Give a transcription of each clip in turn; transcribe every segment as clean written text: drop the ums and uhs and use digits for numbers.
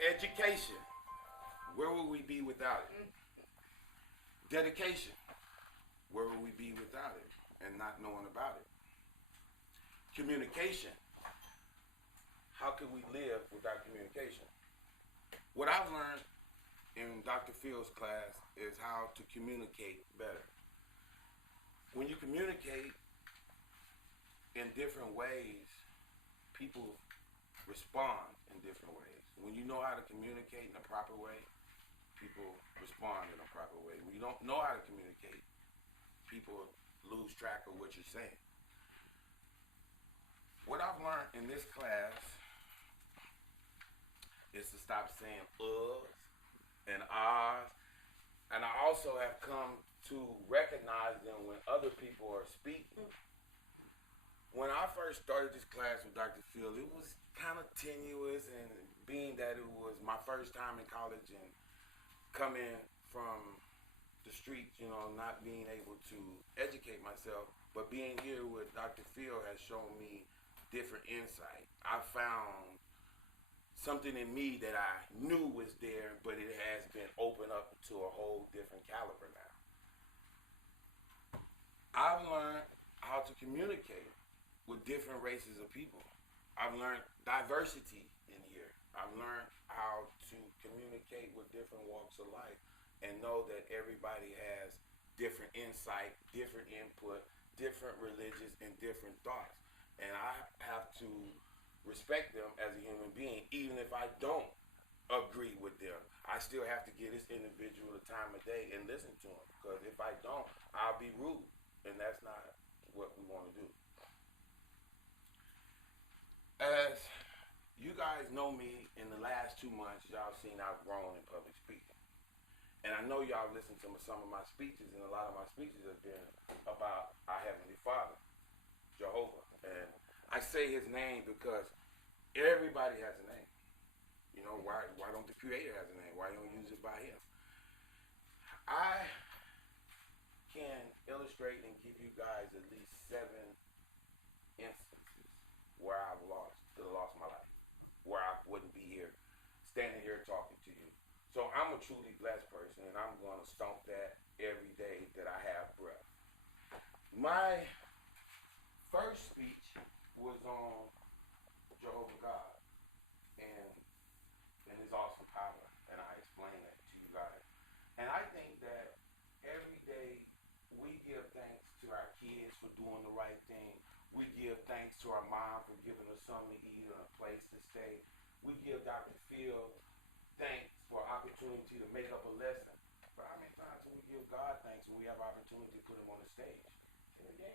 Education. Where would we be without it? Dedication. Where would we be without it and not knowing about it? Communication. How could we live without communication? What I've learned in Dr. Phil's class is how to communicate better. When you communicate in different ways, people respond in different ways. When you know how to communicate in a proper way, people respond in a proper way. When you don't know how to communicate, people lose track of what you're saying. What I've learned in this class is to stop saying uhs and ahs. And I also have come to recognize them when other people are speaking. When I first started this class with Dr. Phil, it was kind of tenuous, and being that it was my first time in college and coming from the streets, you know, not being able to educate myself, but being here with Dr. Phil has shown me different insight. I found something in me that I knew was there, but it has been opened up to a whole different caliber now. I've learned how to communicate with different races of people. I've learned diversity in here. I've learned how to communicate with different walks of life and know that everybody has different insight, different input, different religions, and different thoughts. And I have to respect them as a human being, even if I don't agree with them. I still have to give this individual the time of day and listen to them, because if I don't, I'll be rude, and that's not what we want to do. As you guys know me, in the last 2 months, y'all seen I've grown in public speaking. And I know y'all listened to some of my speeches, and a lot of my speeches have been about our Heavenly Father, Jehovah. And I say his name because everybody has a name. You know, why don't the Creator have a name? Why don't you use it by him? I can illustrate and give you guys at least 7 instances where I've lost my life, where I wouldn't be here, standing here talking to you. So I'm a truly blessed person, and I'm going to stomp that every day that I have breath. My first speech was on Jehovah God and his awesome power, and I explained that to you guys. And I think that every day we give thanks to our kids for doing the right thing. We give thanks to our mom for giving us something to eat and a place to stay. We give Dr. Phil thanks for opportunity to make up a lesson. But how many times do we give God thanks when we have opportunity to put him on the stage? Yeah.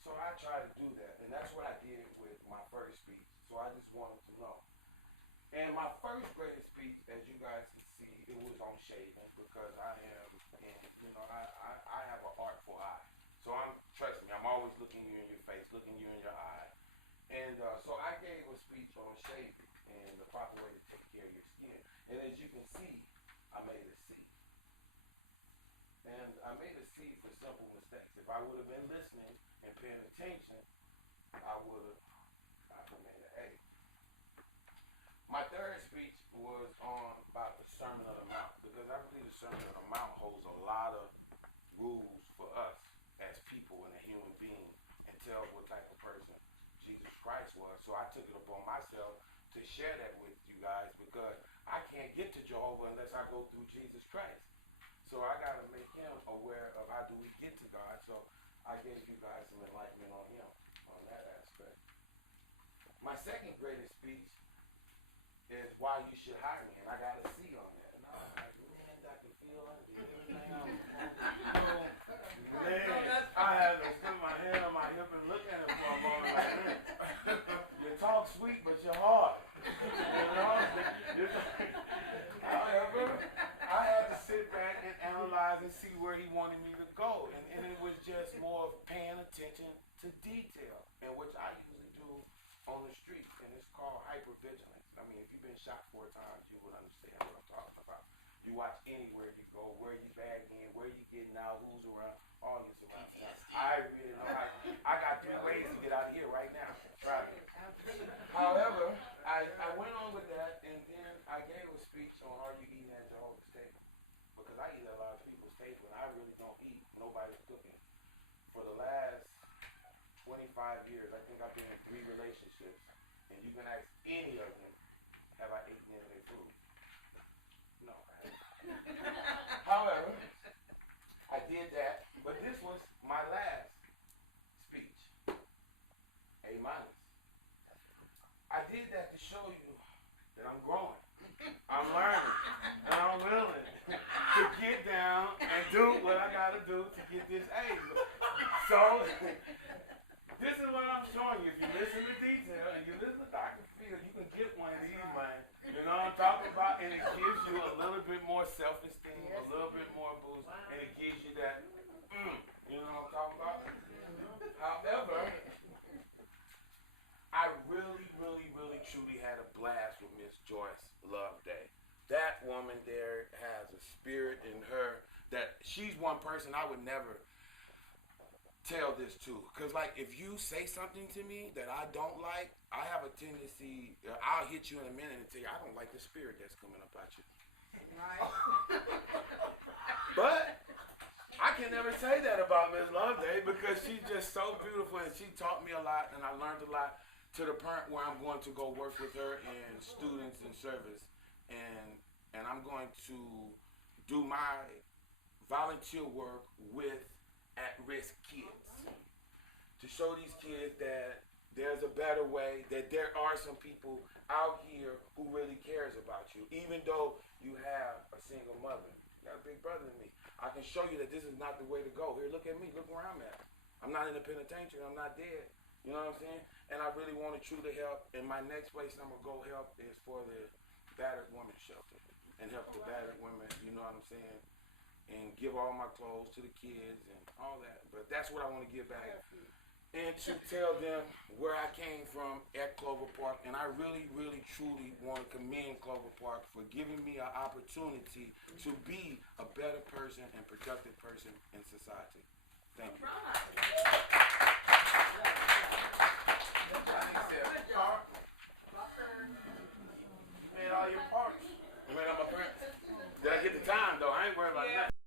So I try to do that, and that's what I did with my first speech. So I just wanted to know. And my first greatest speech, as you guys can see, it was on shaving, because I am, and you know, I have an artful eye. So trust me, I'm always looking you in your face, looking you in your eye. And so I gave a speech on shaving and the proper way to take care of your skin. And as you can see, I made a C. And I made a C for simple mistakes. If I would have been listening and paying attention, I could have made an A. My third speech was on about the Sermon on the Mount, because I believe the Sermon on the Mount holds a lot of rules for us as people and a human being, and tell what type of person Jesus Christ was. So I took it upon myself to share that with you guys, because I can't get to Jehovah unless I go through Jesus Christ. So I got to make him aware of how do we get to God. So I gave you guys some enlightenment on him, on that aspect. My second greatest speech is why you should hire me, and I got a C on that. And I was like, man, Dr. Phil, I did everything I was going to do. Man, I had to put my hand on my hip and look at him for a moment like, man, you talk sweet, but you're hard. You know? However, I had to sit back and analyze and see where he wanted me to go. And it was just more of paying attention to detail, and which I usually do on the street, and it's called hypervigilance. I mean, if you've been shot 4 times, you would understand what I'm talking about. You watch anywhere you go, where you bag in, where you getting out, who's around, all this around. I really know how. I got 3 ways to get out of here right now. Try me. However, I went on with that, and then I gave I eat a lot of people's table, and I really don't eat nobody's cooking. For the last 25 years, I think I've been in 3 relationships, and you can ask any of them, have I eaten any of their food? No, I haven't. However, I did that, but this was my last speech. A minus. I did that to show you that I'm growing, I'm learning, and I'm willing to get down and do what I gotta do to get this A. So, this is what I'm showing you. If you listen to detail and you listen to Dr. Phil, you can get one of these, man. You know what I'm talking about? And it gives you a little bit more self-esteem, a little bit more boost, and it gives you that, you know what I'm talking about? However, I really, truly had a blast with Miss Joyce Loveday. That woman there has a spirit in her that she's one person I would never tell this to. Because, like, if you say something to me that I don't like, I have a tendency, I'll hit you in a minute and tell you, I don't like the spirit that's coming up at you. Right. But I can never say that about Miss Loveday because she's just so beautiful and she taught me a lot and I learned a lot. To the point where I'm going to go work with her in students and service, and I'm going to do my volunteer work with at-risk kids to show these kids that there's a better way, that there are some people out here who really cares about you, even though you have a single mother. You got a big brother in me. I can show you that this is not the way to go. Here, look at me. Look where I'm at. I'm not in the penitentiary. I'm not dead. You know what I'm saying? And I really want to truly help. And my next place I'm going to go help is for the battered women's shelter. And help the battered women, you know what I'm saying? And give all my clothes to the kids and all that. But that's what I want to give back. And to tell them where I came from at Clover Park. And I really, truly want to commend Clover Park for giving me an opportunity to be a better person and productive person in society. Thank you.